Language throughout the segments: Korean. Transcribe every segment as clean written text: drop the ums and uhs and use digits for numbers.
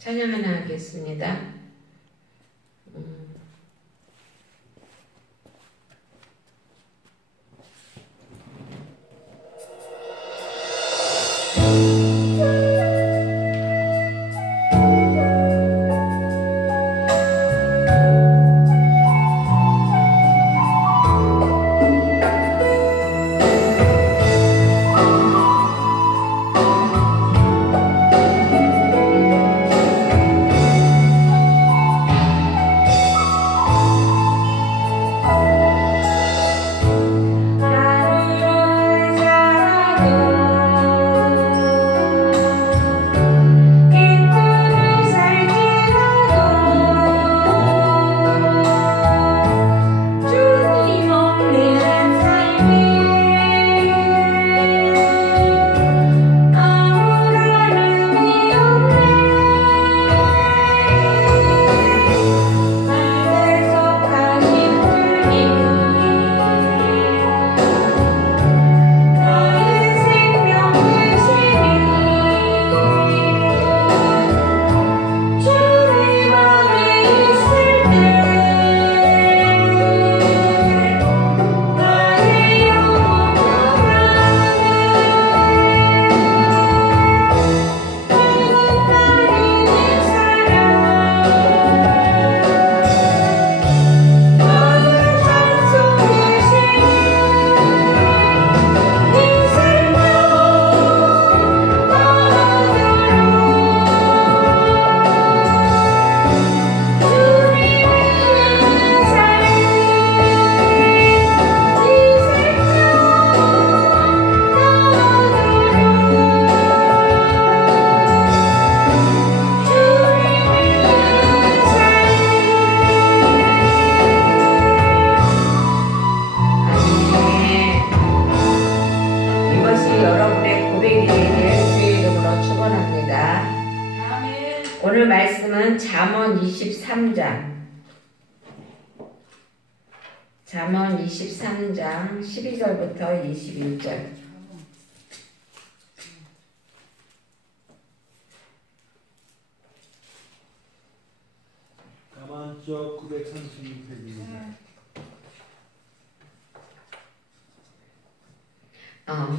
찬양 하나 하겠습니다. 오늘 말씀은 잠언 23장 12절부터 21절. 가만쪽 936페이지입니다.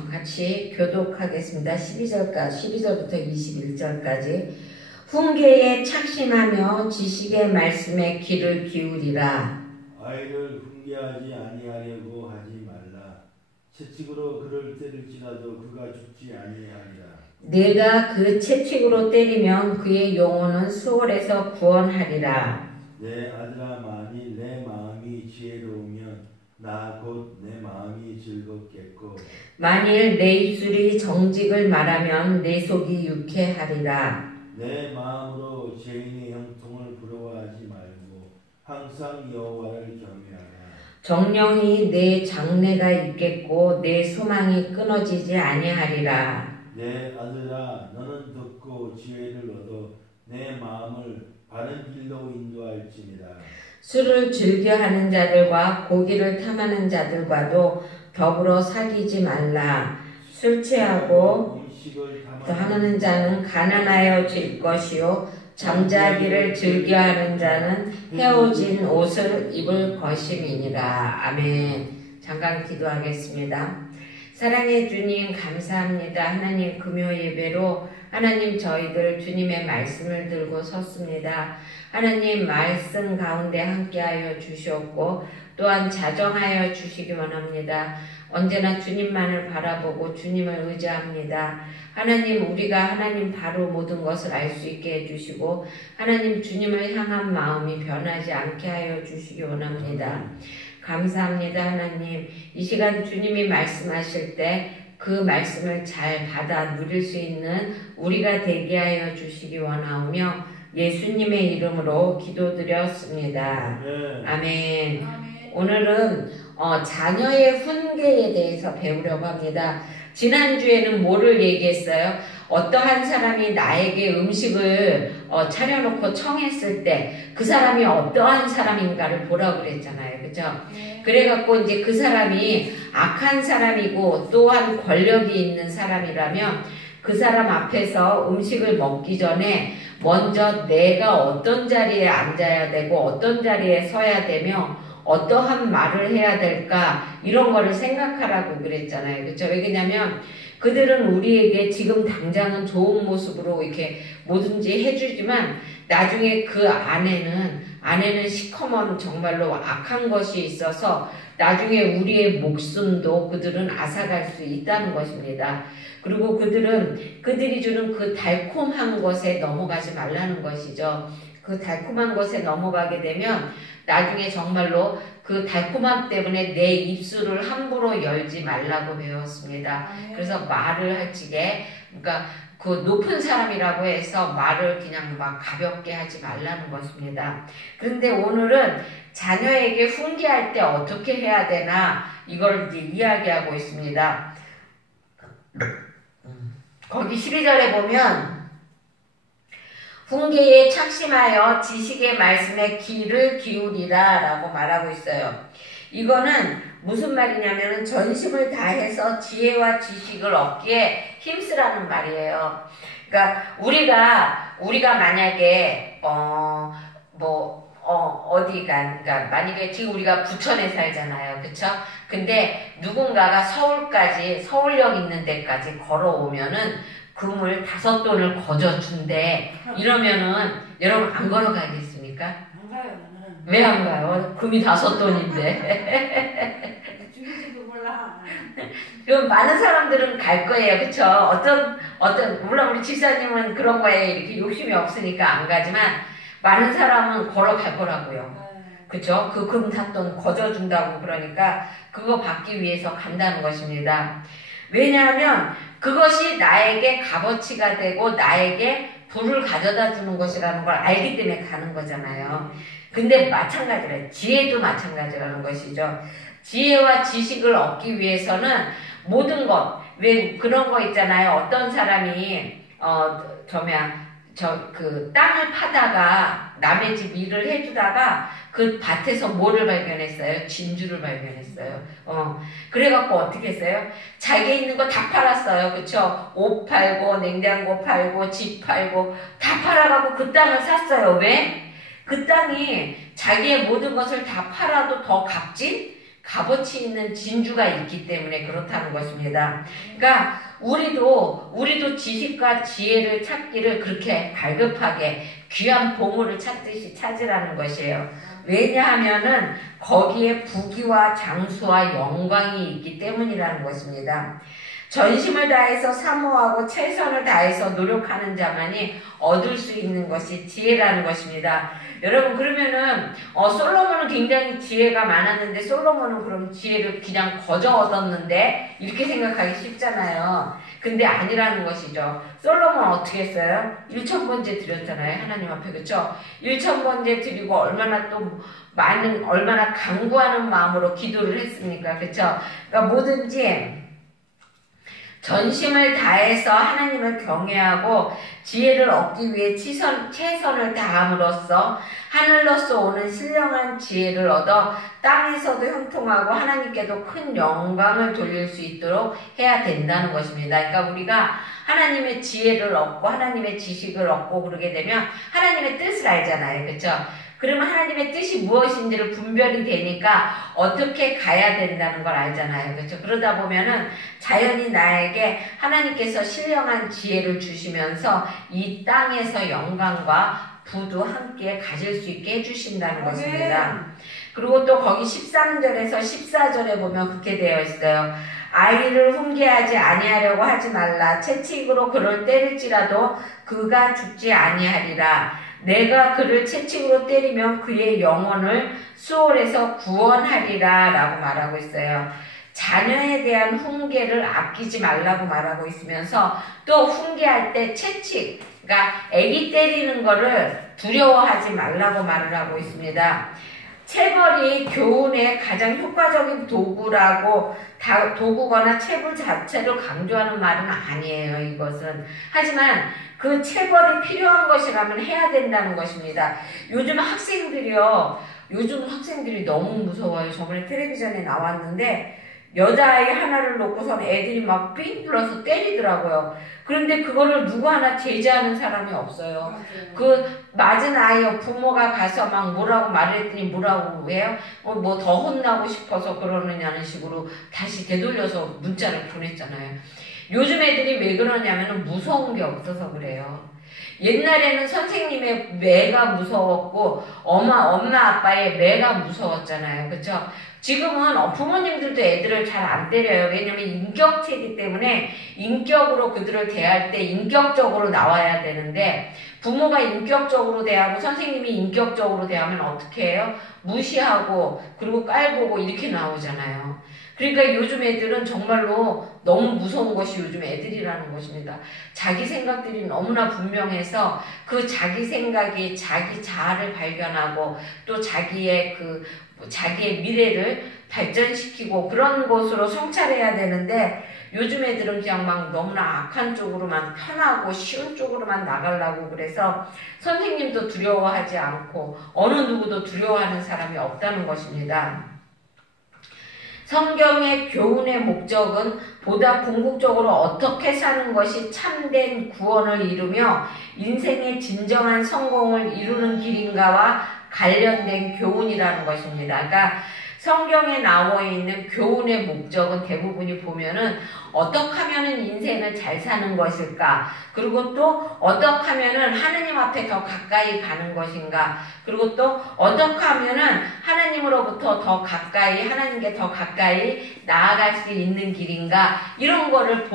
같이 교독하겠습니다. 12절부터 21절까지. 훈계에 착심하며 지식의 말씀에 귀를 기울이라. 아이를 훈계하지 아니하려고 하지 말라. 채찍으로 그를 때릴지라도 그가 죽지 아니하리라. 내가 그 채찍으로 때리면 그의 영혼은 수월에서 구원하리라. 내 아들아, 만일 내 마음이 지혜로우면 나 곧 내 마음이 즐겁겠고, 만일 내 입술이 정직을 말하면 내 속이 유쾌하리라. 내 마음으로 죄인의 형통을 부러워하지 말고 항상 여호와를 경외하라. 정령이 내 장래가 있겠고 내 소망이 끊어지지 아니하리라. 내 아들아, 너는 듣고 지혜를 얻어 내 마음을 바른 길로 인도할지니라. 술을 즐겨하는 자들과 고기를 탐하는 자들과도 더불어 사귀지 말라. 술 취하고 하는 자는 가난하여질 것이요 잠자기를 즐겨하는 자는 헤어진 옷을 입을 것임이니라. 아멘. 잠깐 기도하겠습니다. 사랑의 주님, 감사합니다. 하나님, 금요 예배로 하나님, 저희들 주님의 말씀을 들고 섰습니다. 하나님, 말씀 가운데 함께하여 주시옵고 또한 자정하여 주시기 원합니다. 언제나 주님만을 바라보고 주님을 의지합니다. 하나님, 우리가 하나님 바로 모든 것을 알 수 있게 해주시고 하나님, 주님을 향한 마음이 변하지 않게 하여 주시기 원합니다. 감사합니다. 하나님, 이 시간 주님이 말씀하실 때 그 말씀을 잘 받아 누릴 수 있는 우리가 되게 하여 주시기 원하오며 예수님의 이름으로 기도드렸습니다. 아멘. 오늘은 자녀의 훈계에 대해서 배우려고 합니다. 지난주에는 뭐를 얘기했어요? 어떠한 사람이 나에게 음식을 차려놓고 청했을 때 그 사람이 어떠한 사람인가를 보라고 그랬잖아요. 그죠? 그래갖고 이제 그 사람이 악한 사람이고 또한 권력이 있는 사람이라면 그 사람 앞에서 음식을 먹기 전에 먼저 내가 어떤 자리에 앉아야 되고 어떤 자리에 서야 되며 어떠한 말을 해야 될까 이런 거를 생각하라고 그랬잖아요. 그렇죠? 왜냐면 그들은 우리에게 지금 당장은 좋은 모습으로 이렇게 뭐든지 해주지만 나중에 그 안에는 시커먼 정말로 악한 것이 있어서 나중에 우리의 목숨도 그들은 앗아갈 수 있다는 것입니다. 그리고 그들이 주는 그 달콤한 것에 넘어가지 말라는 것이죠. 그 달콤한 것에 넘어가게 되면 나중에 정말로 그 달콤함 때문에 내 입술을 함부로 열지 말라고 배웠습니다. 그래서 말을 할 적에 그러니까 그 높은 사람이라고 해서 말을 그냥 막 가볍게 하지 말라는 것입니다. 그런데 오늘은 자녀에게 훈계할 때 어떻게 해야 되나 이걸 이제 이야기하고 있습니다. 거기 12절에 보면 훈계에 착심하여 지식의 말씀에 귀를 기울이라 라고 말하고 있어요. 이거는 무슨 말이냐면 전심을 다해서 지혜와 지식을 얻기에 힘쓰라는 말이에요. 그러니까 우리가 만약에 그러니까 만약에 지금 우리가 부천에 살잖아요. 그쵸? 근데 누군가가 서울역 있는 데까지 걸어오면은 금을 5돈을 거저준대. 이러면은 여러분 안 걸어가겠습니까? 안 가요. 왜 안 가요? 금이 5돈인데. 죽일지도 몰라. 그럼 많은 사람들은 갈 거예요. 그쵸? 물론 우리 집사님은 그런 거에 이렇게 욕심이 없으니까 안 가지만 많은 사람은 걸어갈 거라고요. 그쵸? 그 금 4돈 거저준다고 그러니까 그거 받기 위해서 간다는 것입니다. 왜냐하면 그것이 나에게 값어치가 되고 나에게 부를 가져다 주는 것이라는 걸 알기 때문에 가는 거잖아요. 근데 마찬가지로 지혜도 마찬가지라는 것이죠. 지혜와 지식을 얻기 위해서는 모든 것, 왜 그런 거 있잖아요. 어떤 사람이 땅을 파다가 남의 집 일을 해주다가 그 밭에서 뭐를 발견했어요? 진주를 발견했어요. 그래갖고 어떻게 했어요? 자기 있는 거 다 팔았어요. 그쵸? 옷 팔고, 냉장고 팔고, 집 팔고, 다 팔아갖고 그 땅을 샀어요. 왜? 그 땅이 자기의 모든 것을 다 팔아도 더 값어치 있는 진주가 있기 때문에 그렇다는 것입니다. 그러니까 우리도 지식과 지혜를 찾기를 그렇게 갈급하게 귀한 보물을 찾듯이 찾으라는 것이에요. 왜냐하면은 거기에 부귀와 장수와 영광이 있기 때문이라는 것입니다. 전심을 다해서 사모하고 최선을 다해서 노력하는 자만이 얻을 수 있는 것이 지혜라는 것입니다. 여러분 그러면은 솔로몬은 굉장히 지혜가 많았는데 솔로몬은 그럼 지혜를 그냥 거저 얻었는데 이렇게 생각하기 쉽잖아요. 근데 아니라는 것이죠. 솔로몬은 어떻게 했어요? 1000번째 드렸잖아요. 하나님 앞에. 그쵸? 1000번째 드리고 얼마나 강구하는 마음으로 기도를 했습니까? 그쵸? 그러니까 뭐든지 전심을 다해서 하나님을 경외하고 지혜를 얻기 위해 최선을 다함으로써 하늘로서 오는 신령한 지혜를 얻어 땅에서도 형통하고 하나님께도 큰 영광을 돌릴 수 있도록 해야 된다는 것입니다. 그러니까 우리가 하나님의 지혜를 얻고 하나님의 지식을 얻고 그러게 되면 하나님의 뜻을 알잖아요. 그렇죠? 그러면 하나님의 뜻이 무엇인지를 분별이 되니까 어떻게 가야 된다는 걸 알잖아요. 그렇죠? 그러다 보면은 자연히 나에게 하나님께서 신령한 지혜를 주시면서 이 땅에서 영광과 부도 함께 가질 수 있게 해주신다는 것입니다. 그리고 또 거기 13절에서 14절에 보면 그렇게 되어 있어요. 아이를 훈계하지 아니하려고 하지 말라. 채찍으로 그를 때릴지라도 그가 죽지 아니하리라. 내가 그를 채찍으로 때리면 그의 영혼을 수월에서 구원하리라 라고 말하고 있어요. 자녀에 대한 훈계를 아끼지 말라고 말하고 있으면서 또 훈계할 때 채찍, 그러니까 애기 때리는 거를 두려워하지 말라고 말을 하고 있습니다. 체벌이 교훈의 가장 효과적인 도구거나 체벌 자체를 강조하는 말은 아니에요. 이것은. 하지만 그 체벌이 필요한 것이라면 해야 된다는 것입니다. 요즘 학생들이 너무 무서워요. 저번에 텔레비전에 나왔는데 여자아이 하나를 놓고선 애들이 막 삥 불러서 때리더라고요. 그런데 그거를 누구 하나 제지하는 사람이 없어요. 맞아요. 그 맞은 아이 부모가 가서 막 뭐라고 말했더니 뭐라고 해요? 뭐 더 혼나고 싶어서 그러느냐는 식으로 다시 되돌려서 문자를 보냈잖아요. 요즘 애들이 왜 그러냐면 무서운 게 없어서 그래요. 옛날에는 선생님의 매가 무서웠고 엄마 아빠의 매가 무서웠잖아요. 그렇죠? 지금은 부모님들도 애들을 잘 안 때려요. 왜냐면 인격체이기 때문에 인격으로 그들을 대할 때 인격적으로 나와야 되는데 부모가 인격적으로 대하고 선생님이 인격적으로 대하면 어떻게 해요? 무시하고 그리고 깔보고 이렇게 나오잖아요. 그러니까 요즘 애들은 정말로 너무 무서운 것이 요즘 애들이라는 것입니다. 자기 생각들이 너무나 분명해서 그 자기 생각이 자기 자아를 발견하고 또 자기의 미래를 발전시키고 그런 곳으로 성찰해야 되는데 요즘 애들은 그냥 막 너무나 악한 쪽으로만 편하고 쉬운 쪽으로만 나가려고 그래서 선생님도 두려워하지 않고 어느 누구도 두려워하는 사람이 없다는 것입니다. 성경의 교훈의 목적은 보다 궁극적으로 어떻게 사는 것이 참된 구원을 이루며 인생의 진정한 성공을 이루는 길인가와 관련된 교훈이라는 것입니다. 그러니까 성경에 나와 있는 교훈의 목적은 대부분이 보면은 어떻게 하면은 인생을 잘 사는 것일까? 그리고 또 어떻게 하면은 하느님 앞에 더 가까이 가는 것인가? 그리고 또 어떻게 하면은 하나님으로부터 더 가까이, 하나님께 더 가까이 나아갈 수 있는 길인가? 이런 거를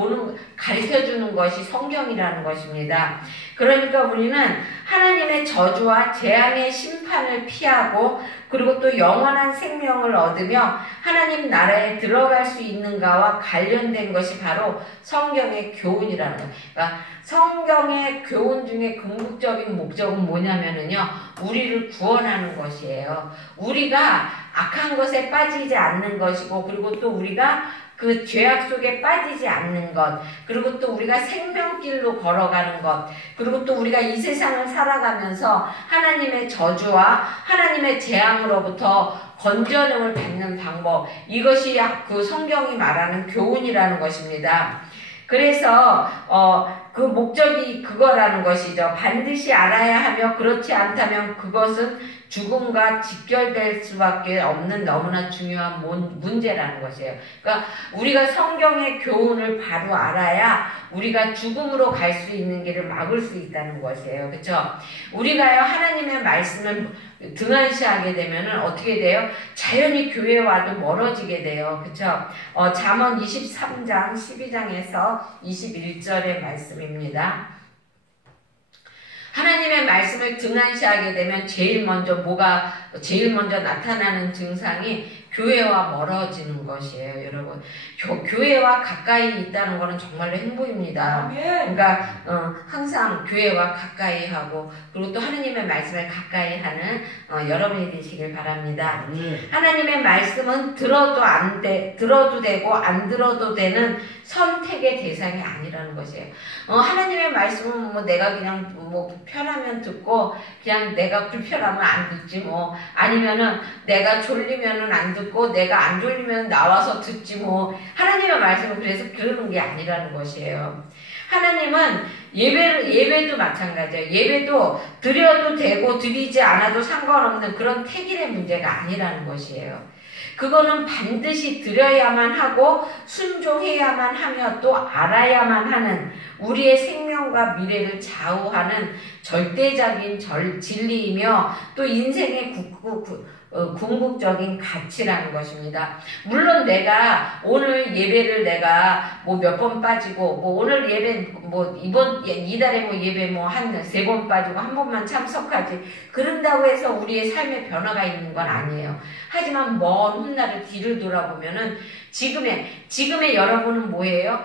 가르쳐 주는 것이 성경이라는 것입니다. 그러니까 우리는 하나님의 저주와 재앙의 심판을 피하고 그리고 또 영원한 생명을 얻으며 하나님 나라에 들어갈 수 있는가와 관련된 것이 바로 성경의 교훈이라는 거예요. 그러니까 성경의 교훈 중에 궁극적인 목적은 뭐냐면은요, 우리를 구원하는 것이에요. 우리가 악한 것에 빠지지 않는 것이고, 그리고 또 우리가 그 죄악 속에 빠지지 않는 것, 그리고 또 우리가 생명길로 걸어가는 것, 그리고 또 우리가 이 세상을 살아가면서 하나님의 저주와 하나님의 재앙으로부터 건전함을 받는 방법, 이것이 그 성경이 말하는 교훈이라는 것입니다. 그래서 그 목적이 그거라는 것이죠. 반드시 알아야 하며 그렇지 않다면 그것은 죽음과 직결될 수밖에 없는 너무나 중요한 문제라는 것이에요. 그러니까 우리가 성경의 교훈을 바로 알아야 우리가 죽음으로 갈 수 있는 길을 막을 수 있다는 것이에요. 그렇죠? 우리가요 하나님의 말씀을 등한시하게 되면은 어떻게 돼요? 자연히 교회와도 멀어지게 돼요. 그렇죠? 잠언 23장 12장에서 21절의 말씀입니다. 하나님의 말씀을 등한시하게 되면 제일 먼저 나타나는 증상이 교회와 멀어지는 것이에요, 여러분. 교회와 가까이 있다는 것은 정말로 행복입니다. 그러니까 항상 교회와 가까이 하고 그리고 또 하나님의 말씀을 가까이 하는 여러분이 되시길 바랍니다. 하나님의 말씀은 들어도 되고 안 들어도 되는 선택의 대상이 아니라는 것이에요. 하나님의 말씀은 뭐 내가 그냥 뭐 편하면 듣고 그냥 내가 불편하면 안 듣지 뭐, 아니면은 내가 졸리면은 안 듣고 내가 안 졸리면 나와서 듣지 뭐. 하나님의 말씀은 그래서 그러는 게 아니라는 것이에요. 하나님은 예배도 마찬가지예요. 예배도 드려도 되고 드리지 않아도 상관없는 그런 택일의 문제가 아니라는 것이에요. 그거는 반드시 드려야만 하고 순종해야만 하며 또 알아야만 하는 우리의 생명과 미래를 좌우하는 절대적인 진리이며 또 인생의 궁극적인 가치라는 것입니다. 물론 내가 오늘 예배를 내가 뭐 몇 번 빠지고 뭐 오늘 예배 뭐 이달에 뭐 예배 뭐 한 3번 빠지고 한 번만 참석하지 그런다고 해서 우리의 삶의 변화가 있는 건 아니에요. 하지만 먼 훗날을 뒤를 돌아보면은 지금의 여러분은 뭐예요?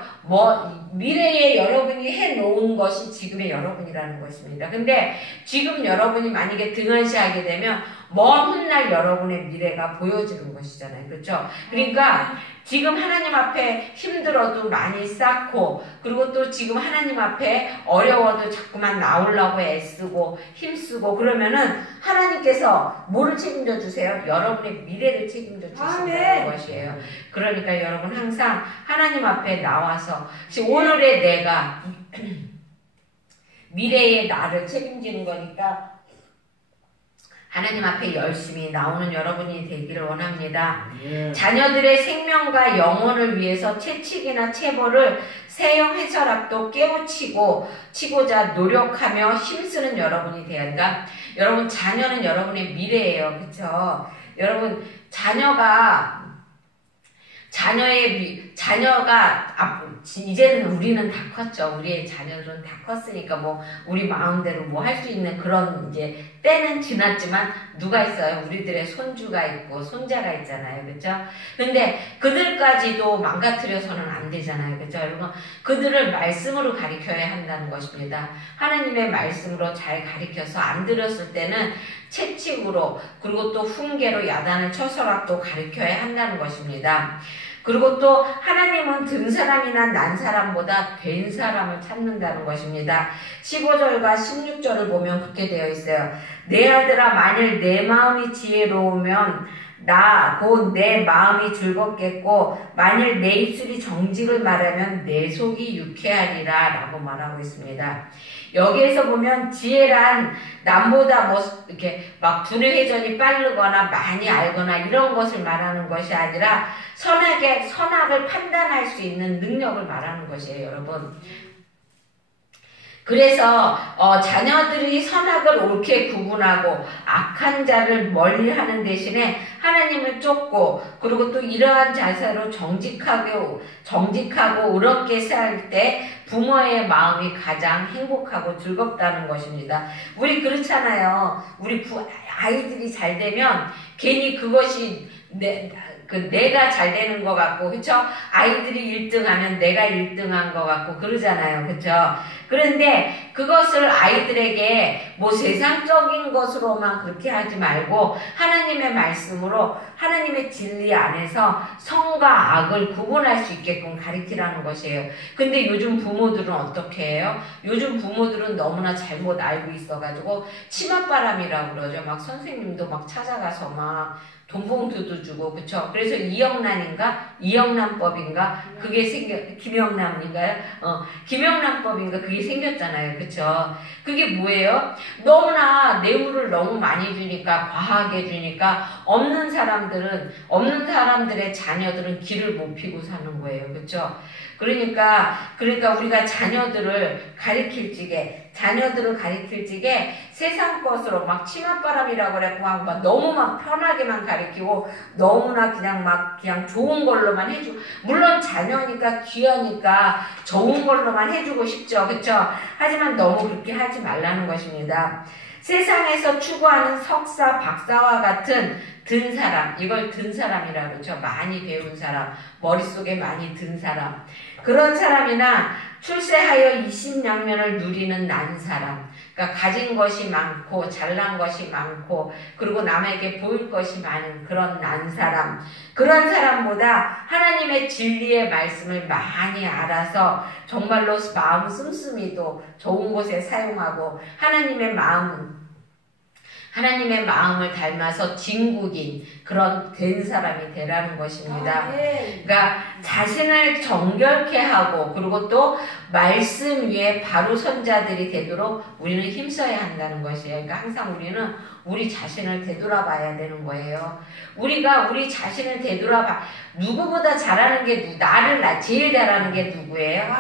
미래에 여러분이 해놓은 것이 지금의 여러분이라는 것입니다. 근데 지금 여러분이 만약에 등한시하게 되면 먼 훗날 여러분의 미래가 보여지는 것이잖아요. 그렇죠? 그러니까 지금 하나님 앞에 힘들어도 많이 쌓고, 그리고 또 지금 하나님 앞에 어려워도 자꾸만 나오려고 애쓰고 힘쓰고 그러면은 하나님께서 뭐를 책임져 주세요? 여러분의 미래를 책임져 주신다는 것이에요. 그러니까 여러분 항상 하나님 앞에 나와서 오늘의 내가 미래의 나를 책임지는 거니까 하나님 앞에 열심히 나오는 여러분이 되기를 원합니다. 자녀들의 생명과 영혼을 위해서 채찍이나 체벌을 세형 해서라도 치고자 노력하며 힘쓰는 여러분이 돼야 하니까 여러분 자녀는 여러분의 미래예요. 그렇죠? 여러분 자녀가 이제는 우리는 다 컸죠. 우리의 자녀들은 다 컸으니까 뭐 우리 마음대로 뭐 할 수 있는 그런 이제 때는 지났지만 누가 있어요? 우리들의 손주가 있고 손자가 있잖아요. 그렇죠? 근데 그들까지도 망가뜨려서는 안 되잖아요. 그렇죠? 여러분 그들을 말씀으로 가르쳐야 한다는 것입니다. 하나님의 말씀으로 잘 가르쳐서 안 들었을 때는 채찍으로 그리고 또 훈계로 야단을 쳐서라도 가르쳐야 한다는 것입니다. 그리고 또 하나님은 든 사람이나 난 사람보다 된 사람을 찾는다는 것입니다. 15절과 16절을 보면 그렇게 되어 있어요. 내 아들아 만일 내 마음이 지혜로우면 곧 내 마음이 즐겁겠고 만일 내 입술이 정직을 말하면 내 속이 유쾌하리라 라고 말하고 있습니다. 여기에서 보면 지혜란 남보다 뭐 이렇게 막 두뇌 회전이 빠르거나 많이 알거나 이런 것을 말하는 것이 아니라 선악을 판단할 수 있는 능력을 말하는 것이에요, 여러분. 그래서 자녀들이 선악을 옳게 구분하고 악한 자를 멀리하는 대신에 하나님을 쫓고 그리고 또 이러한 자세로 정직하고 의롭게 살 때 부모의 마음이 가장 행복하고 즐겁다는 것입니다. 우리 그렇잖아요. 우리 아이들이 잘 되면 괜히 그것이 내가 잘 되는 것 같고, 그쵸? 아이들이 1등하면 내가 1등한 것 같고, 그러잖아요. 그쵸? 그런데 그것을 아이들에게 뭐 세상적인 것으로만 그렇게 하지 말고, 하나님의 말씀으로, 하나님의 진리 안에서 선과 악을 구분할 수 있게끔 가르치라는 것이에요. 근데 요즘 부모들은 어떻게 해요? 요즘 부모들은 너무나 잘못 알고 있어가지고, 치맛바람이라고 그러죠. 막 선생님도 막 찾아가서 막, 돈봉투도 주고, 그쵸? 그래서 이영란법인가? 그게 김영란인가요? 김영란법인가? 그게 생겼잖아요. 그쵸? 그게 뭐예요? 너무나 뇌물을 너무 많이 주니까, 과하게 주니까, 없는 사람들의 자녀들은 길을 못 피고 사는 거예요. 그쵸? 그러니까 우리가 자녀들을 가리킬 적에 세상 것으로 막 치맛바람이라고 그래갖고 막 너무 막 편하게만 가리키고 너무나 그냥 좋은 걸로만 해주고, 물론 자녀니까 귀하니까 좋은 걸로만 해주고 싶죠. 그쵸? 하지만 너무 그렇게 하지 말라는 것입니다. 세상에서 추구하는 석사, 박사와 같은 든 사람, 이걸 든 사람이라고 그러죠. 많이 배운 사람, 머릿속에 많이 든 사람. 그런 사람이나 출세하여 20양면을 누리는 난 사람. 그러니까 가진 것이 많고 잘난 것이 많고 그리고 남에게 보일 것이 많은 그런 난 사람. 그런 사람보다 하나님의 진리의 말씀을 많이 알아서 정말로 마음 씀씀이도 좋은 곳에 사용하고 하나님의 마음을 닮아서 진국인 그런 된 사람이 되라는 것입니다. 그러니까 자신을 정결케 하고 그리고 또 말씀 위에 바로 선 자들이 되도록 우리는 힘써야 한다는 것이에요. 그러니까 항상 우리는 우리 자신을 되돌아봐야 되는 거예요. 우리가 우리 자신을 되돌아봐. 누구보다 잘하는 게 제일 잘하는 게 누구예요?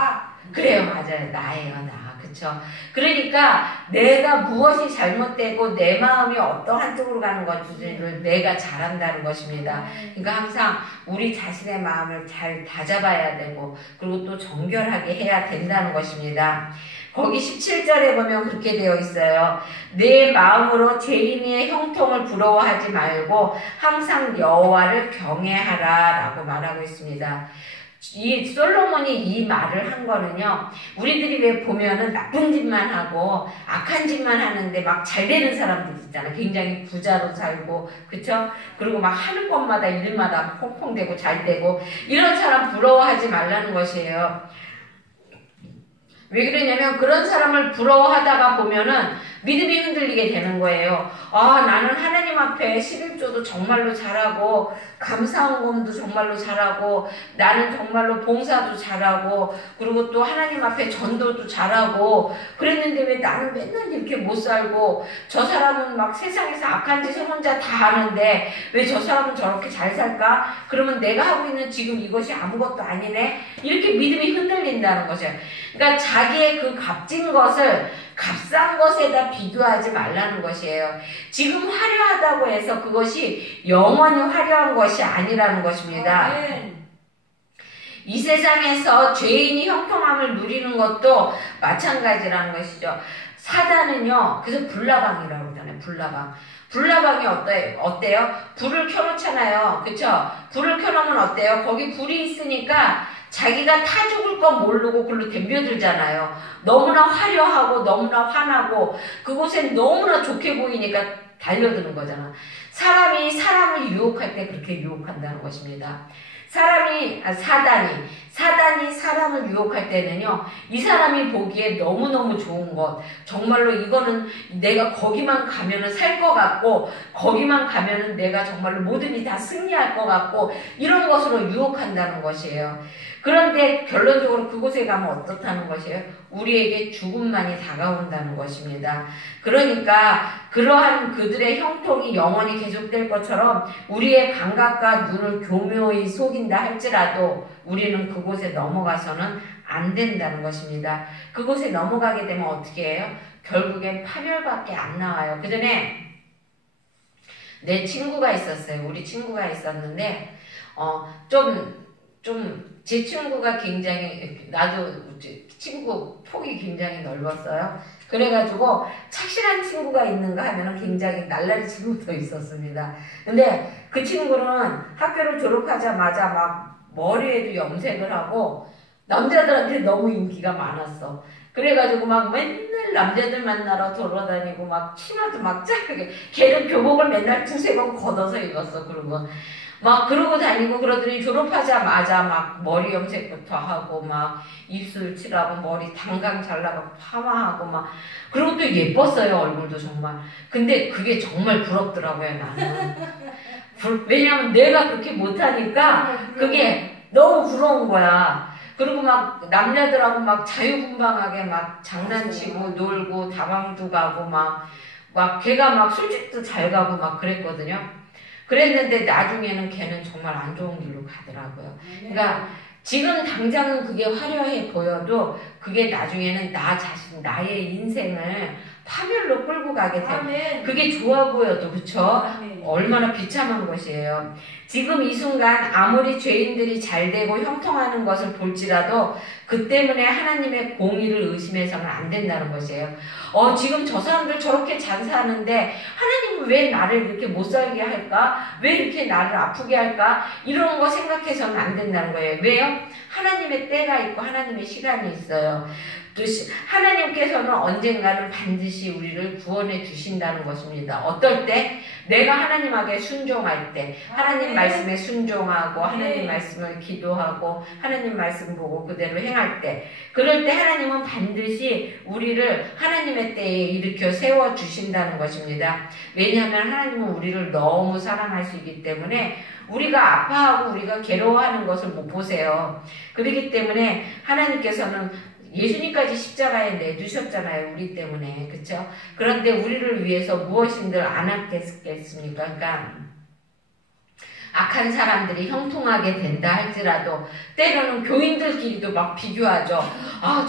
그래요, 맞아요. 나예요, 나. 그렇죠. 그러니까 내가 무엇이 잘못되고 내 마음이 어떠한 쪽으로 가는 건지를 내가 잘한다는 것입니다. 그러니까 항상 우리 자신의 마음을 잘 다잡아야 되고 그리고 또 정결하게 해야 된다는 것입니다. 거기 17절에 보면 그렇게 되어 있어요. 내 마음으로 죄인의 형통을 부러워하지 말고 항상 여호와를 경외하라 라고 말하고 있습니다. 이 솔로몬이 이 말을 한 거는요, 우리들이 왜 보면은 나쁜 짓만 하고 악한 짓만 하는데 막 잘 되는 사람들 있잖아. 굉장히 부자로 살고, 그쵸? 그리고 막 하는 것마다 일마다 퐁퐁되고 잘 되고, 이런 사람 부러워하지 말라는 것이에요. 왜 그러냐면 그런 사람을 부러워하다가 보면은 믿음이 흔들리게 되는 거예요. 아, 나는 하나님 앞에 11조도 정말로 잘하고 감사헌금도 정말로 잘하고 나는 정말로 봉사도 잘하고 그리고 또 하나님 앞에 전도도 잘하고 그랬는데 왜 나는 맨날 이렇게 못 살고 저 사람은 막 세상에서 악한 짓을 혼자 다 하는데 왜 저 사람은 저렇게 잘 살까? 그러면 내가 하고 있는 지금 이것이 아무것도 아니네? 이렇게 믿음이 흔들린다는 것이에요. 그러니까 자기의 그 값진 것을 값싼 것에다 비교하지 말라는 것이에요. 지금 화려하다고 해서 그것이 영원히 화려한 것이 아니라는 것입니다. 이 세상에서 죄인이 형통함을 누리는 것도 마찬가지라는 것이죠. 사단은요, 그래서 불나방이라고 그러잖아요. 불나방. 불나방이 어때요? 불을 켜놓잖아요. 그쵸? 불을 켜놓으면 어때요? 거기 불이 있으니까 자기가 타 죽을 건 모르고 글로 덤벼들잖아요. 너무나 화려하고 너무나 환하고 그곳엔 너무나 좋게 보이니까 달려드는 거잖아. 사람이 사람을 유혹할 때 그렇게 유혹한다는 것입니다. 사단이 사람을 유혹할 때는요, 이 사람이 보기에 너무너무 좋은 것, 정말로 이거는 내가 거기만 가면은 살 것 같고, 거기만 가면은 내가 정말로 뭐든지 다 승리할 것 같고, 이런 것으로 유혹한다는 것이에요. 그런데 결론적으로 그곳에 가면 어떻다는 것이에요? 우리에게 죽음만이 다가온다는 것입니다. 그러니까 그러한 그들의 형통이 영원히 계속될 것처럼 우리의 감각과 눈을 교묘히 속인다 할지라도 우리는 그곳에 넘어가서는 안 된다는 것입니다. 그곳에 넘어가게 되면 어떻게 해요? 결국엔 파멸밖에 안 나와요. 그 전에 내 친구가 있었어요. 우리 친구가 있었는데 제 친구가 굉장히, 나도 친구 폭이 굉장히 넓었어요. 그래가지고 착실한 친구가 있는가 하면은 굉장히 날라리 친구도 있었습니다. 근데 그 친구는 학교를 졸업하자마자 막 머리에도 염색을 하고 남자들한테 너무 인기가 많았어. 그래가지고 막 맨날 남자들 만나러 돌아다니고 막 치마도 막 짧게, 걔는 교복을 맨날 2-3번 걷어서 입었어. 그러고 다니고 그러더니 졸업하자마자 막 머리 염색부터 하고 막 입술 칠하고 머리 당강 잘라고 파마하고 막 그리고 또 예뻤어요. 얼굴도 정말. 근데 그게 정말 부럽더라고요. 나는. 왜냐면 내가 그렇게 못하니까 그게 너무 부러운 거야. 그리고 막 남자들하고 막 자유분방하게 막 장난치고 놀고 다방도 가고 막 걔가 막 술집도 잘 가고 막 그랬거든요. 그랬는데 나중에는 걔는 정말 안 좋은 길로 가더라고요. 그러니까 지금 당장은 그게 화려해 보여도 그게 나중에는 나 자신, 나의 인생을 파멸로 끌고 가게 돼. 그게 좋아 보여도, 그쵸? 얼마나 비참한 것이에요. 지금 이 순간 아무리 죄인들이 잘되고 형통하는 것을 볼지라도 그 때문에 하나님의 공의를 의심해서는 안 된다는 것이에요. 지금 저 사람들 저렇게 잘 사는데 하나님은 왜 나를 이렇게 못 살게 할까? 왜 이렇게 나를 아프게 할까? 이런 거 생각해서는 안 된다는 거예요. 왜요? 하나님의 때가 있고 하나님의 시간이 있어요. 또 하나님께서는 언젠가는 반드시 우리를 구원해 주신다는 것입니다. 어떨 때? 내가 하나님에게 순종할 때, 하나님 말씀에 순종하고 하나님 말씀을 기도하고 하나님 말씀 보고 그대로 행할 때, 그럴 때 하나님은 반드시 우리를 하나님의 때에 일으켜 세워 주신다는 것입니다. 왜냐하면 하나님은 우리를 너무 사랑하시기 때문에 우리가 아파하고 우리가 괴로워하는 것을 못 보세요. 그렇기 때문에 하나님께서는 예수님까지 십자가에 내두셨잖아요. 우리 때문에. 그쵸? 그런데 우리를 위해서 무엇인들 안 하겠습니까? 그러니까 악한 사람들이 형통하게 된다 할지라도 때로는 교인들끼리도 막 비교하죠.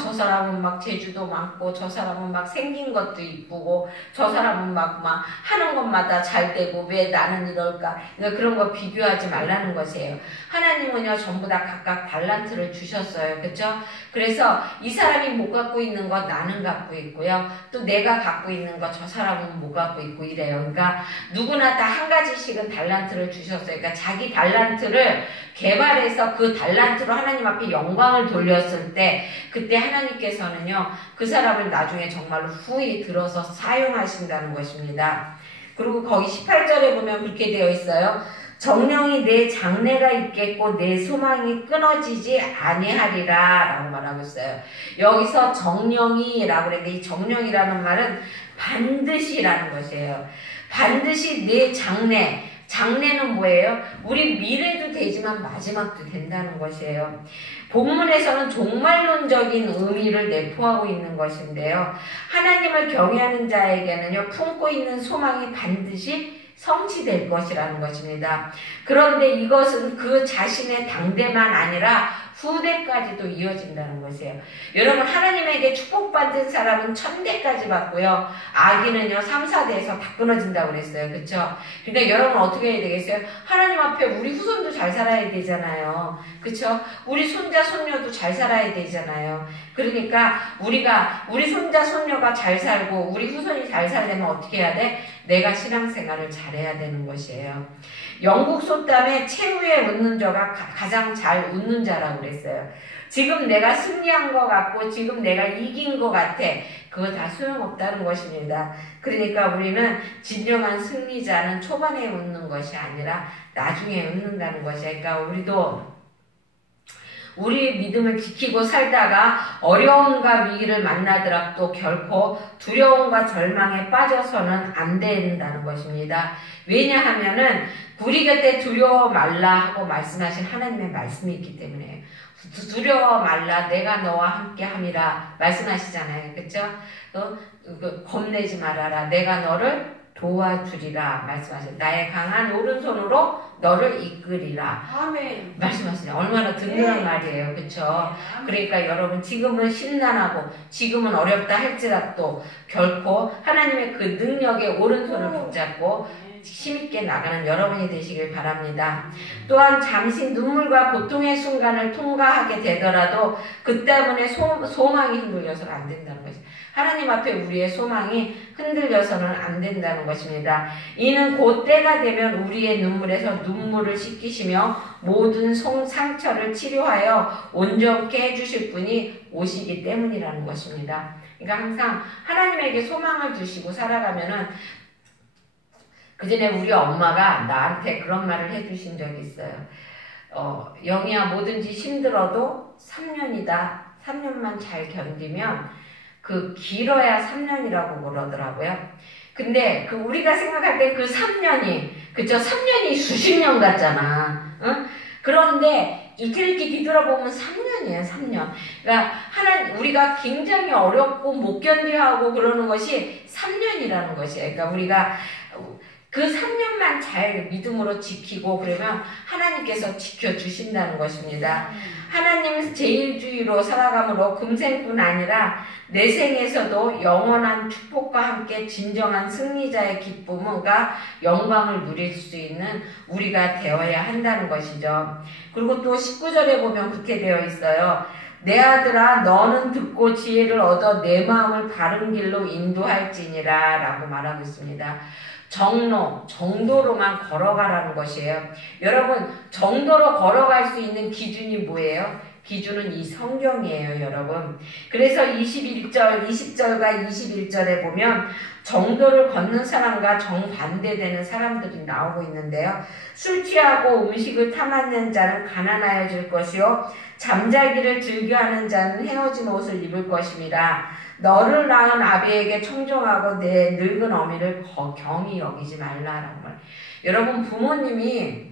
저 사람은 막 재주도 많고 저 사람은 막 생긴 것도 이쁘고 저 사람은 막 하는 것마다 잘 되고 왜 나는 이럴까? 그러니까 그런 거 비교하지 말라는 것이에요. 하나님은요 전부 다 각각 달란트를 주셨어요. 그렇죠? 그래서 이 사람이 못 갖고 있는 거 나는 갖고 있고요. 또 내가 갖고 있는 거 저 사람은 못 갖고 있고 이래요. 그러니까 누구나 다 한 가지씩은 달란트를 주셨어요. 그러니까 그러니까 자기 달란트를 개발해서 그 달란트로 하나님 앞에 영광을 돌렸을 때 그때 하나님께서는요 그 사람을 나중에 정말로 후히 들어서 사용하신다는 것입니다. 그리고 거기 18절에 보면 그렇게 되어 있어요. 정령이 내 장래가 있겠고 내 소망이 끊어지지 아니하리라 라고 말하고 있어요. 여기서 정령이라고 그랬는데 이 정령이라는 말은 반드시라는 것이에요. 반드시 내 장래, 장래는 뭐예요? 우리 미래도 되지만 마지막도 된다는 것이에요. 본문에서는 종말론적인 의미를 내포하고 있는 것인데요. 하나님을 경외하는 자에게는요, 품고 있는 소망이 반드시 성취될 것이라는 것입니다. 그런데 이것은 그 자신의 당대만 아니라 후대까지도 이어진다는 것이에요. 여러분 하나님에게 축복받은 사람은 1000대까지 받고요. 아기는요 3, 4대에서 다 끊어진다고 그랬어요. 그렇죠? 그러니까 여러분 어떻게 해야 되겠어요? 하나님 앞에 우리 후손도 잘 살아야 되잖아요. 그렇죠? 우리 손자 손녀도 잘 살아야 되잖아요. 그러니까 우리 손자 손녀가 잘 살고 우리 후손이 잘 살려면 어떻게 해야 돼? 내가 신앙생활을 잘해야 되는 것이에요. 영국 속담에 최후에 웃는 자가 가장 잘 웃는 자라고 그랬어요. 지금 내가 승리한 것 같고 지금 내가 이긴 것 같아. 그거 다 소용없다는 것입니다. 그러니까 우리는 진정한 승리자는 초반에 웃는 것이 아니라 나중에 웃는다는 것이에요. 그러니까 우리도 우리 믿음을 지키고 살다가 어려움과 위기를 만나더라도 결코 두려움과 절망에 빠져서는 안 된다는 것입니다. 왜냐하면은 우리 곁에 두려워 말라 하고 말씀하신 하나님의 말씀이 있기 때문에 두려워 말라 내가 너와 함께 함이라 말씀하시잖아요. 그렇죠? 겁내지 말아라 내가 너를 도와주리라 말씀하셨어요. 나의 강한 오른손으로 너를 이끌이라. 아멘. 말씀하시죠. 얼마나 든든한 말이에요. 그렇죠? 그러니까 여러분 지금은 심란하고 지금은 어렵다 할지라도 결코 하나님의 그 능력의 오른손을 붙잡고 힘있게 나가는 여러분이 되시길 바랍니다. 또한 잠시 눈물과 고통의 순간을 통과하게 되더라도 그 때문에 소망이 흔들려서는 안 된다는 것이죠. 하나님 앞에 우리의 소망이 흔들려서는 안 된다는 것입니다. 이는 곧 때가 되면 우리의 눈물에서 눈물을 씻기시며 모든 상처를 치료하여 온전케 해주실 분이 오시기 때문이라는 것입니다. 그러니까 항상 하나님에게 소망을 두시고 살아가면은 그전에 우리 엄마가 나한테 그런 말을 해주신 적이 있어요. 영희야 뭐든지 힘들어도 3년이다. 3년만 잘 견디면 그 길어야 3년이라고 그러더라고요. 근데 그 우리가 생각할 때 그 3년이 그쵸? 3년이 수십 년 같잖아. 응? 그런데 이렇게 뒤돌아보면 3년이에요. 3년. 그러니까 우리가 굉장히 어렵고 못 견뎌하고 그러는 것이 3년이라는 것이에요. 그러니까 우리가 그 3년만 잘 믿음으로 지키고 그러면 하나님께서 지켜주신다는 것입니다. 하나님 제일주의로 살아감으로 금생뿐 아니라 내생에서도 영원한 축복과 함께 진정한 승리자의 기쁨과 영광을 누릴 수 있는 우리가 되어야 한다는 것이죠. 그리고 또 19절에 보면 그렇게 되어 있어요. 내 아들아 너는 듣고 지혜를 얻어 내 마음을 바른 길로 인도할지니라 라고 말하고 있습니다. 정도로만 걸어가라는 것이에요. 여러분 정도로 걸어갈 수 있는 기준이 뭐예요? 기준은 이 성경이에요, 여러분. 그래서 20절과 21절에 보면 정도를 걷는 사람과 정반대되는 사람들이 나오고 있는데요. 술 취하고 음식을 탐하는 자는 가난하여질 것이요 잠자기를 즐겨하는 자는 헤어진 옷을 입을 것입니다. 너를 낳은 아비에게 청종하고 내 늙은 어미를 경히 여기지 말라라는 말. 여러분 부모님이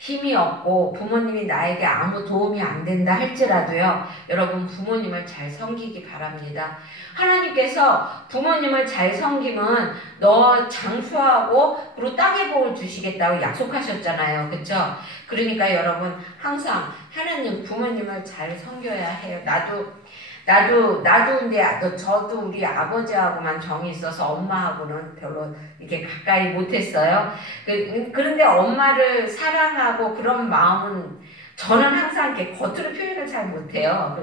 힘이 없고 부모님이 나에게 아무 도움이 안 된다 할지라도요. 여러분 부모님을 잘 섬기기 바랍니다. 하나님께서 부모님을 잘 섬기면 너 장수하고 그리고 땅의 복을 주시겠다고 약속하셨잖아요. 그렇죠? 그러니까 여러분 항상 하나님 부모님을 잘 섬겨야 해요. 나도 근데 저도 우리 아버지하고만 정이 있어서 엄마하고는 별로 이렇게 가까이 못했어요. 그런데 엄마를 사랑하고 그런 마음은 저는 항상 이렇게 겉으로 표현을 잘 못해요.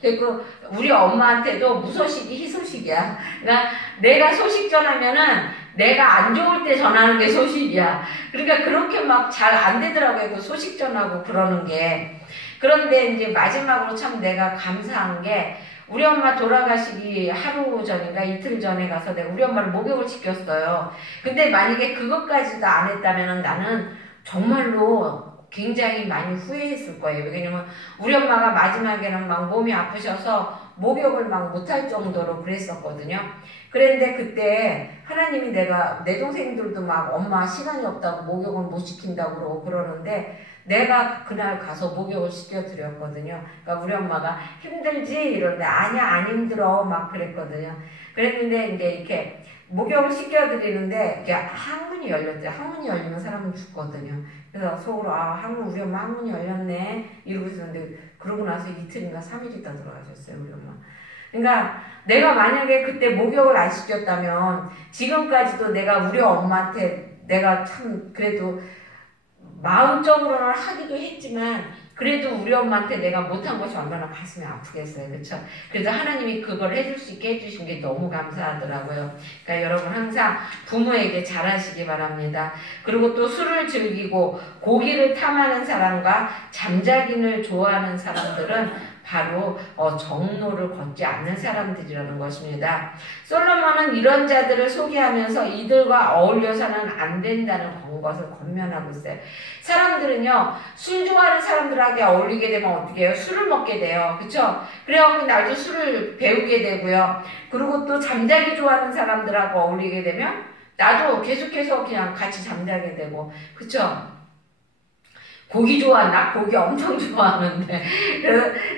그리고 우리 엄마한테도 무소식이 희소식이야. 그러니까 내가 소식 전하면은 내가 안 좋을 때 전하는 게 소식이야. 그러니까 그렇게 막 잘 안 되더라고요. 그 소식 전하고 그러는 게. 그런데 이제 마지막으로 참 내가 감사한 게 우리 엄마 돌아가시기 하루 전인가 이틀 전에 가서 내가 우리 엄마를 목욕을 시켰어요. 근데 만약에 그것까지도 안 했다면 나는 정말로 굉장히 많이 후회했을 거예요. 왜냐면 우리 엄마가 마지막에는 막 몸이 아프셔서 목욕을 막 못할 정도로 그랬었거든요. 그런데 그때 하나님이 내 동생들도 막 엄마 시간이 없다고 목욕을 못 시킨다고 그러는데 내가 그날 가서 목욕을 시켜드렸거든요. 그러니까 우리 엄마가 힘들지? 이러는데 아니야 안 힘들어 막 그랬거든요. 그랬는데 이제 이렇게 목욕을 시켜드리는데 이렇게 항문이 열렸대요. 항문이 열리면 사람은 죽거든요. 그래서 속으로 우리 엄마 항문이 열렸네 이러고 있었는데 그러고 나서 이틀인가 3일 있다 돌아가셨어요 우리 엄마. 그러니까 내가 만약에 그때 목욕을 안 시켰다면 지금까지도 내가 우리 엄마한테 내가 참 그래도 마음적으로는 하기도 했지만 그래도 우리 엄마한테 내가 못한 것이 얼마나 가슴이 아프겠어요. 그렇죠? 그래서 하나님이 그걸 해줄 수 있게 해주신 게 너무 감사하더라고요. 그러니까 여러분 항상 부모에게 잘하시기 바랍니다. 그리고 또 술을 즐기고 고기를 탐하는 사람과 잠자기를 좋아하는 사람들은 바로 정로를 걷지 않는 사람들이라는 것입니다. 솔로몬은 이런 자들을 소개하면서 이들과 어울려서는 안 된다는 것을 권면하고 있어요. 사람들은요 술 좋아하는 사람들에게 어울리게 되면 어떻게 해요? 술을 먹게 돼요. 그쵸? 그래갖고 나도 술을 배우게 되고요. 그리고 또 잠자기 좋아하는 사람들하고 어울리게 되면 나도 계속해서 그냥 같이 잠자게 되고 그쵸? 고기 좋아하나? 고기 엄청 좋아하는데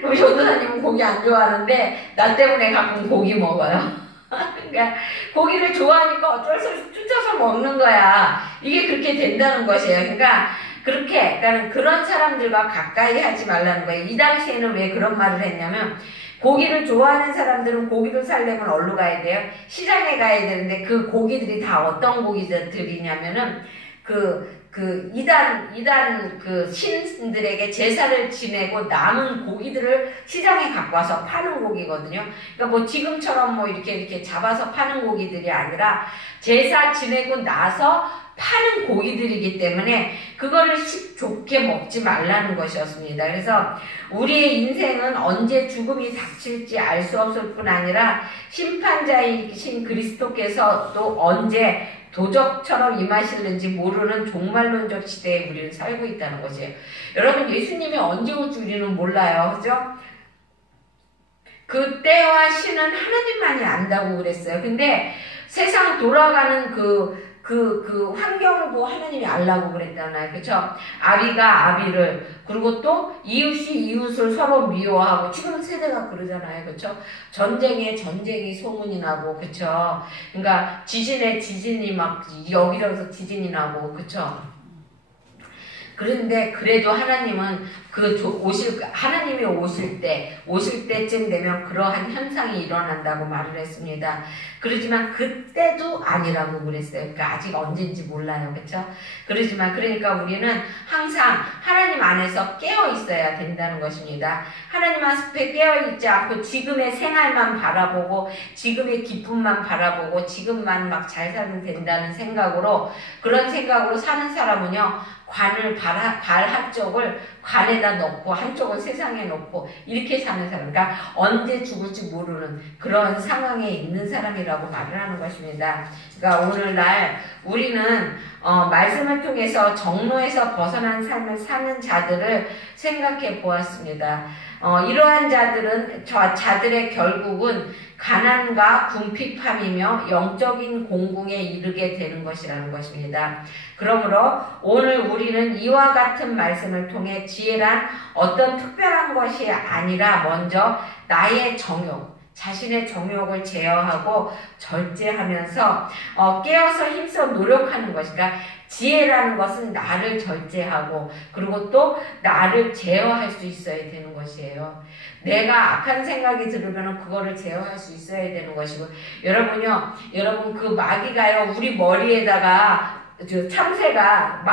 우리 전도사님은 고기 안 좋아하는데 나 때문에 가끔 고기 먹어요. 그러니까 고기를 좋아하니까 어쩔 수 없이 쫓아서 먹는 거야. 이게 그렇게 된다는 것이에요. 그러니까 그러니까 그런 사람들과 가까이 하지 말라는 거예요. 이 당시에는 왜 그런 말을 했냐면 고기를 좋아하는 사람들은 고기를 사려면 어디로 가야 돼요? 시장에 가야 되는데 그 고기들이 다 어떤 고기들이냐면은 이단 그 신들에게 제사를 지내고 남은 고기들을 시장에 갖고 와서 파는 고기거든요. 그러니까 뭐 지금처럼 뭐 이렇게 잡아서 파는 고기들이 아니라 제사 지내고 나서 파는 고기들이기 때문에 그거를 좋게 먹지 말라는 것이었습니다. 그래서 우리의 인생은 언제 죽음이 닥칠지 알 수 없을 뿐 아니라 심판자이신 그리스도께서 또 언제 도적처럼 임하실는지 모르는 종말론적 시대에 우리는 살고 있다는 것이에요. 여러분 예수님이 언제 올지 우리는 몰라요. 그죠? 그 때와 시는 하나님만이 안다고 그랬어요. 근데 세상 돌아가는 그 환경도 하나님이 알라고 그랬잖아요. 그쵸? 아비가 아비를, 그리고 또 이웃이 이웃을 서로 미워하고, 지금 세대가 그러잖아요. 그쵸? 전쟁에 전쟁이 소문이 나고, 그쵸? 그러니까 지진에 지진이 막 여기저기서 지진이 나고, 그쵸? 그런데 그래도 하나님은 하나님이 오실 때쯤 되면 그러한 현상이 일어난다고 말을 했습니다. 그러지만 그때도 아니라고 그랬어요. 그러니까 아직 언제인지 몰라요. 그렇죠? 그러니까 우리는 항상 하나님 안에서 깨어 있어야 된다는 것입니다. 하나님 앞에 깨어 있지 않고 지금의 생활만 바라보고 지금의 기쁨만 바라보고 지금만 막 잘 살면 된다는 생각으로, 그런 생각으로 사는 사람은요, 발 한쪽을 관에다 넣고 한쪽을 세상에 놓고 이렇게 사는 사람, 그러니까 언제 죽을지 모르는 그런 상황에 있는 사람이라고 말을 하는 것입니다. 그러니까 오늘날 우리는 말씀을 통해서 정로에서 벗어난 삶을 사는 자들을 생각해 보았습니다. 이러한 자들의 결국은 가난과 궁핍함이며 영적인 공궁에 이르게 되는 것이라는 것입니다. 그러므로 오늘 우리는 이와 같은 말씀을 통해 지혜란 어떤 특별한 것이 아니라 먼저 나의 정욕, 자신의 정욕을 제어하고 절제하면서 깨어서 힘써 노력하는 것이니까, 지혜라는 것은 나를 절제하고 그리고 또 나를 제어할 수 있어야 되는 것이에요. 내가 악한 생각이 들으면 그거를 제어할 수 있어야 되는 것이고, 여러분 그 마귀가요 우리 머리에다가 참새가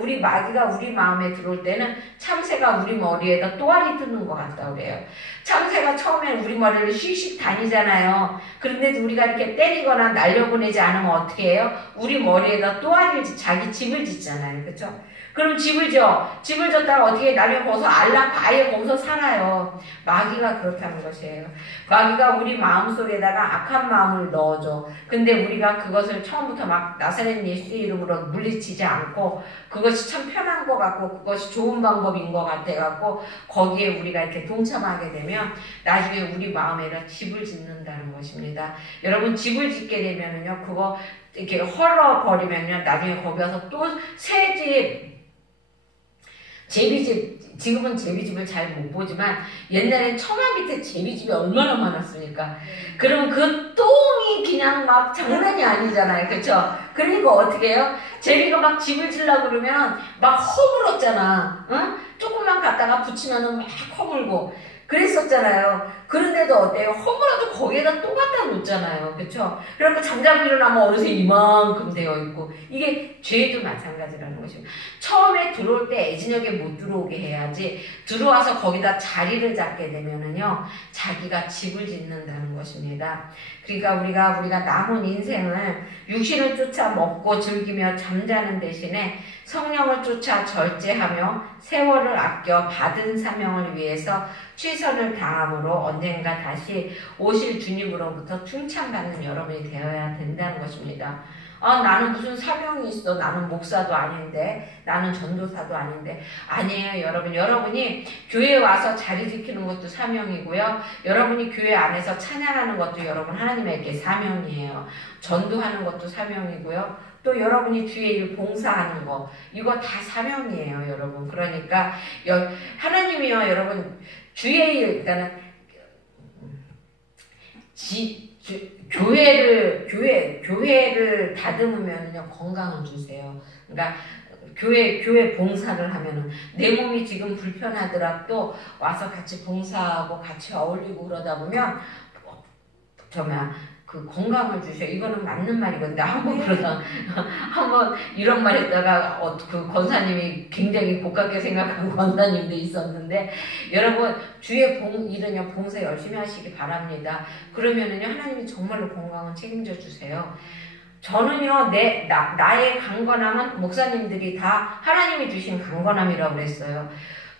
우리 마귀가 우리 마음에 들어올 때는 참새가 우리 머리에다 또아리 드는 것 같다 그래요. 참새가 처음엔 우리 머리를 씩씩 다니잖아요. 그런데도 우리가 이렇게 때리거나 날려보내지 않으면 어떻게 해요? 우리 머리에다 또아리를 자기 집을 짓잖아요. 그렇죠? 그럼 집을 졌다가 어떻게 나중에 거기서 알라고 아예 거기서 살아요. 마귀가 그렇다는 것이에요. 마귀가 우리 마음속에다가 악한 마음을 넣어줘. 근데 우리가 그것을 처음부터 막 나사렛 예수의 이름으로 물리치지 않고 그것이 참 편한 것 같고 그것이 좋은 방법인 것 같아갖고 거기에 우리가 이렇게 동참하게 되면 나중에 우리 마음에다 집을 짓는다는 것입니다. 여러분 집을 짓게 되면은요 그거 이렇게 헐어버리면요 나중에 거기 가서 또 새 집 제비집, 지금은 제비집을 잘 못 보지만 옛날엔 처마 밑에 제비집이 얼마나 많았습니까? 그럼 그 똥이 그냥 막 장난이 아니잖아요. 그쵸? 그러니까 어떻게 해요? 제비가 막 집을 지려고 그러면 막 허물었잖아. 응? 조금만 갖다가 붙이면은 막 허물고 그랬었잖아요. 그런데도 어때요? 허물어도 거기에다 또 갖다 놓잖아요. 그쵸? 그러니까 잠자고 일어나면 어느새 이만큼 되어 있고 이게 죄도 마찬가지라는 것입니다. 처음에 들어올 때 애진하게 못 들어오게 해야지 들어와서 거기다 자리를 잡게 되면은요 자기가 집을 짓는다는 것입니다. 그러니까 우리가 남은 인생을 육신을 쫓아 먹고 즐기며 잠자는 대신에 성령을 쫓아 절제하며 세월을 아껴 받은 사명을 위해서 최선을 다함으로 언젠가 다시 오실 주님으로부터 칭찬받는 여러분이 되어야 된다는 것입니다. 나는 무슨 사명이 있어. 나는 목사도 아닌데 나는 전도사도 아닌데 아니에요. 여러분이 교회에 와서 자리 지키는 것도 사명이고요. 여러분이 교회 안에서 찬양하는 것도 여러분 하나님에게 사명이에요. 전도하는 것도 사명이고요. 또 여러분이 주의 일 봉사하는 거 이거 다 사명이에요. 여러분 그러니까 하나님이요 여러분 주의 일 그러니까 교회를 다듬으면요 건강을 주세요. 그러니까 교회 봉사를 하면은 내 몸이 지금 불편하더라도 와서 같이 봉사하고 같이 어울리고 그러다 보면 그 건강을 주셔. 이거는 맞는 말이거든요. 한번 이런 말 했다가 그 권사님이 굉장히 고깝게 생각한 권사님도 있었는데 여러분 주의 일은요 봉사 열심히 하시기 바랍니다. 그러면은요 하나님이 정말로 건강을 책임져 주세요. 저는요 나의 강건함은 목사님들이 다 하나님이 주신 강건함이라고 그랬어요.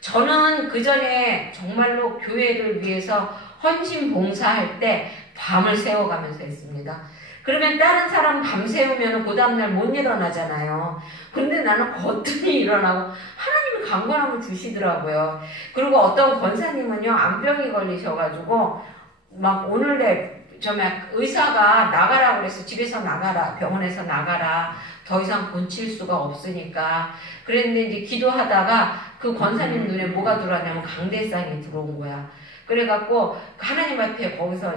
저는 그 전에 정말로 교회를 위해서 헌신 봉사할 때 밤을 새워가면서 했습니다. 그러면 다른 사람 밤 새우면 그 다음날 못 일어나잖아요. 근데 나는 거뜬히 일어나고 하나님이 강건함을 주시더라고요. 그리고 어떤 권사님은요 암병이 걸리셔가지고 막 오늘 의사가 나가라고 그래서 집에서 나가라 병원에서 나가라 더 이상 본칠 수가 없으니까 그랬는데 이제 기도하다가 그 권사님 눈에 뭐가 들어왔냐면 강대상이 들어온 거야. 그래갖고 하나님 앞에 거기서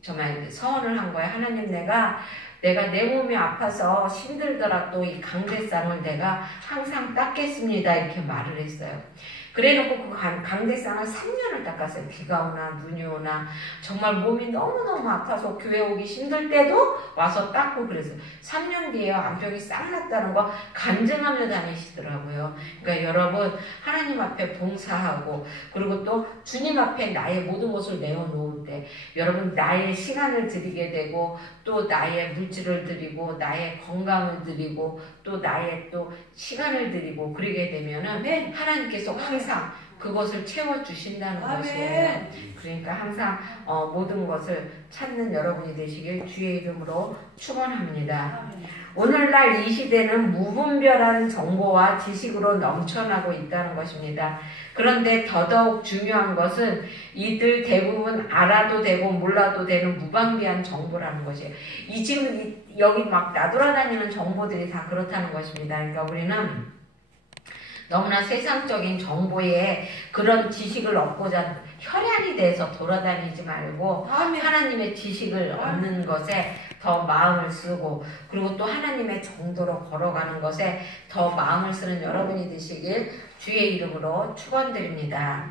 정말 서원을 한 거예요. 하나님 내가 내 몸이 아파서 힘들더라도 이 강대상을 내가 항상 닦겠습니다. 이렇게 말을 했어요. 그래놓고 그 강대상을 3년을 닦았어요. 비가 오나 눈이 오나 정말 몸이 너무너무 아파서 교회 오기 힘들 때도 와서 닦고 그래서 3년 뒤에 암병이 싹 났다는 거 간증하며 다니시더라고요. 그러니까 여러분 하나님 앞에 봉사하고 그리고 또 주님 앞에 나의 모든 것을 내어놓을 때 여러분 나의 시간을 드리게 되고 또 나의 물질을 드리고 나의 건강을 드리고 또 나의 또 시간을 드리고 그러게 되면은 하나님께서 항상 그것을 채워주신다는 것이에요. 그러니까 항상 모든 것을 찾는 여러분이 되시길 주의 이름으로 축원합니다. 오늘날 이 시대는 무분별한 정보와 지식으로 넘쳐나고 있다는 것입니다. 그런데 더더욱 중요한 것은 이들 대부분 알아도 되고 몰라도 되는 무방비한 정보라는 것이에요. 지금 여기 막 나돌아다니는 정보들이 다 그렇다는 것입니다. 그러니까 우리는 너무나 세상적인 정보에 그런 지식을 얻고자 혈안이 돼서 돌아다니지 말고 하나님의 지식을 얻는 것에 더 마음을 쓰고 그리고 또 하나님의 정도로 걸어가는 것에 더 마음을 쓰는 여러분이 되시길 주의 이름으로 축원드립니다.